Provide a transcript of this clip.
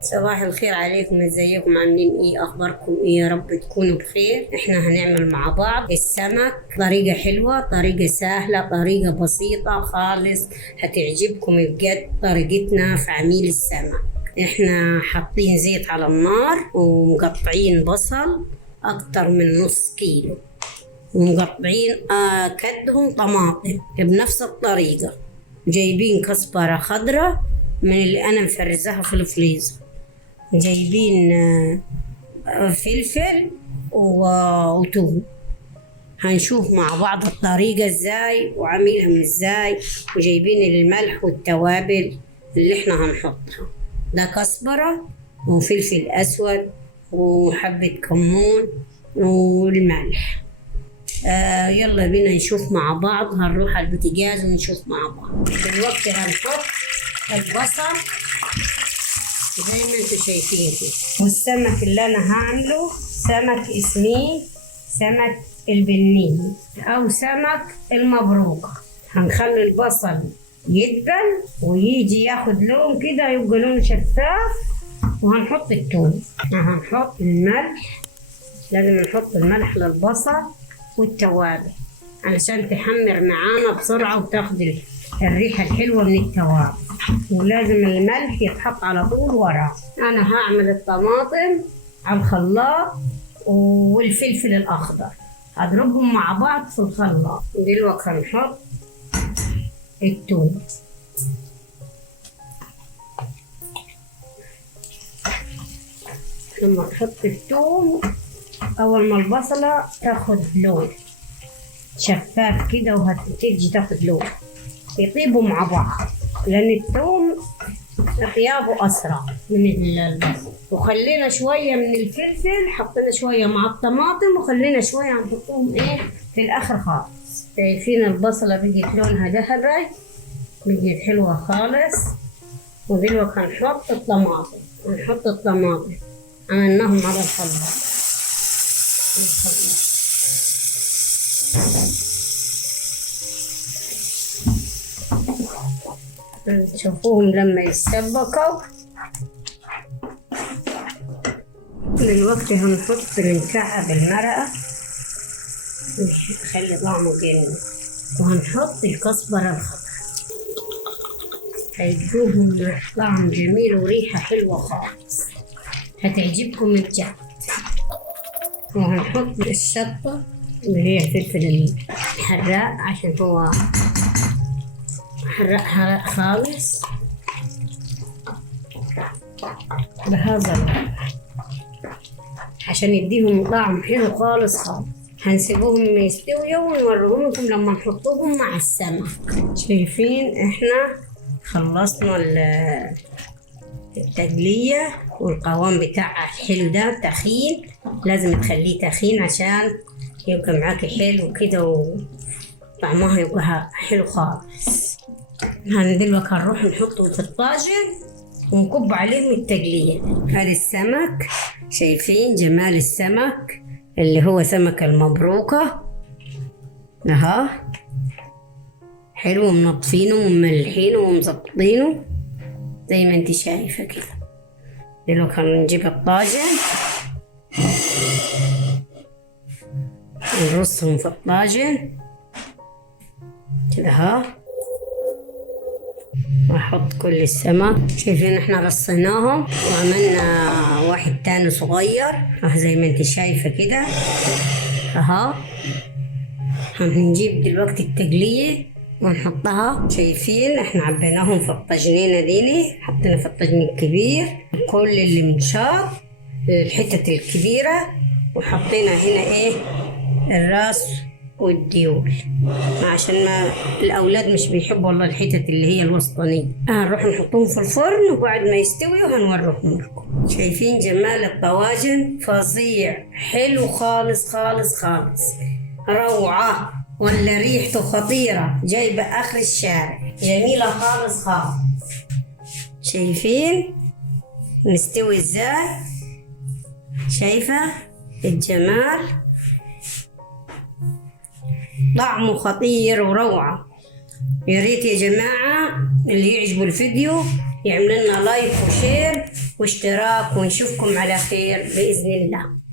صباح الخير عليكم، ازيكم؟ عاملين ايه؟ اخباركم ايه؟ يا رب تكونوا بخير. احنا هنعمل مع بعض السمك طريقة حلوة، طريقة سهلة، طريقة بسيطة خالص، هتعجبكم بجد طريقتنا في عميل السمك. احنا حاطين زيت على النار ومقطعين بصل اكتر من نص كيلو، ومقطعين كدهم طماطم بنفس الطريقة، جايبين كزبرة خضراء من اللي انا مفرزاها في الفريزر، جايبين فلفل وتوم. هنشوف مع بعض الطريقة ازاي وعاملهم ازاي، وجايبين الملح والتوابل اللي احنا هنحطها. ده كزبرة وفلفل اسود وحبة كمون والملح. يلا بينا نشوف مع بعض. هنروح على البوتاجاز ونشوف مع بعض. دلوقتي هنحط البصل زي ما انتوا شايفين كده، والسمك اللي انا هعمله سمك اسمه سمك البنين او سمك المبروك. هنخلي البصل يدبل ويجي ياخد لون كده، يبقى لون شفاف، وهنحط الثوم، هنحط الملح. لازم نحط الملح للبصل والتوابل علشان تحمر معانا بسرعة وتاخد الريحة الحلوة من التوابل، ولازم الملح يتحط على طول وراه. أنا هعمل الطماطم على الخلاط والفلفل الأخضر، هضربهم مع بعض في الخلاط. دلوقتي هنحط الثوم، لما نحط الثوم أول ما البصلة تاخد لون شفاف كده وهتيجي تاخد لون، يطيبوا مع بعض، لأن الثوم طيابه أسرع من البصل. وخلينا شوية من الفلفل، حطينا شوية مع الطماطم، وخلينا شوية هنحطهم في الآخر خالص. شايفين البصلة بقت لونها ذهبي، بقت حلوة خالص. ودلوقتي هنحط الطماطم، عملناهم على الخلاط. تشوفوهم لما يتسبكوا. دلوقتي هنحط المكعب المرقة، نخلي طعمه جميل، وهنحط الكزبرة الخضراء، هيدوهم طعم جميل وريحة حلوة خالص، هتعجبكم الجد. وهنحط الشطة اللي هي الفلفل الحراق عشان هو حراق خالص بهذا عشان يديهم طعم حلو خالص. هنسيبوهم يستويوا ونوريهم لكم لما نحطوهم مع السمك. شايفين احنا خلصنا التقلية، والقوام بتاعها حلو. ده تخين، لازم تخليه تخين عشان يبقى معاكي حلو كده وطعمها يبقى حلو خالص. دلوقتي هنروح نحطه في الطاجن ونكب عليهم التقلية. هذا السمك، شايفين جمال السمك اللي هو سمك المبروكة، حلو، منطفينه ومملحينه ومزبطينه زي ما انت شايفة كده. دلوقتي هنجيب الطاجن نرصهم في الطاجن كده، واحط كل السمك. شايفين احنا رصيناهم وعملنا واحد تاني صغير زي ما انت شايفة كده. هنجيب دلوقتي التقلية ونحطها. شايفين احنا عبيناهم في الطاجنينة ديني، حطينا في الطاجن الكبير كل اللي منشار الحتة الكبيرة، وحطينا هنا الراس والديول، عشان ما الأولاد مش بيحبوا والله الحتت اللي هي الوسطانية. هنروح نحطهم في الفرن، وبعد ما يستويوا هنوريهم لكم. شايفين جمال الطواجن؟ فظيع، حلو خالص خالص خالص، روعة، ولا ريحته خطيرة، جايبة آخر الشارع، جميلة خالص خالص. شايفين نستوي ازاي؟ شايفة الجمال؟ طعمه خطير وروعة. يا ريت يا جماعة اللي يعجبوا الفيديو يعمل لنا لايك وشير واشتراك، ونشوفكم على خير بإذن الله.